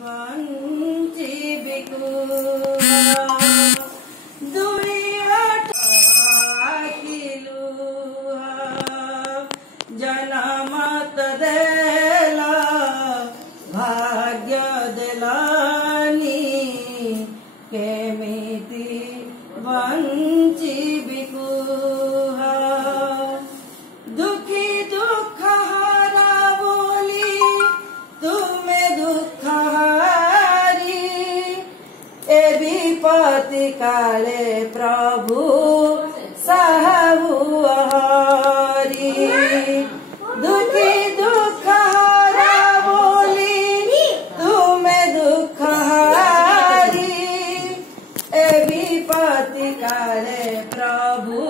बंचिबिकु जनमत देला भाग्य देलानी केमिति बंचिबिकु दुखी दुख हारा बोली तुम्हें दुख हारी ए विपत्ति काले प्रभु सहु हरी दुखी दुख हारा बोली तुम्हें दुख हारी ए विपत्ति काले प्रभु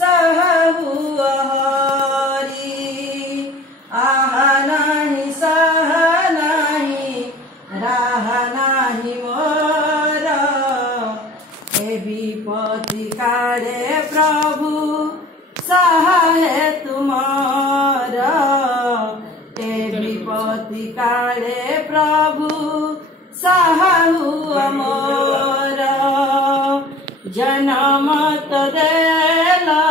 सहु हरी आह नहीं सह नहीं राह नहीं मोर ए विपत्ति काले प्रभु सहाय तुम्हारा ए विपत्ति काले प्रभु सहायु अमोर जनमत देला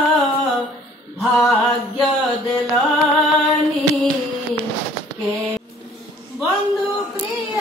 भाग्य देलानी के बंधु प्रिय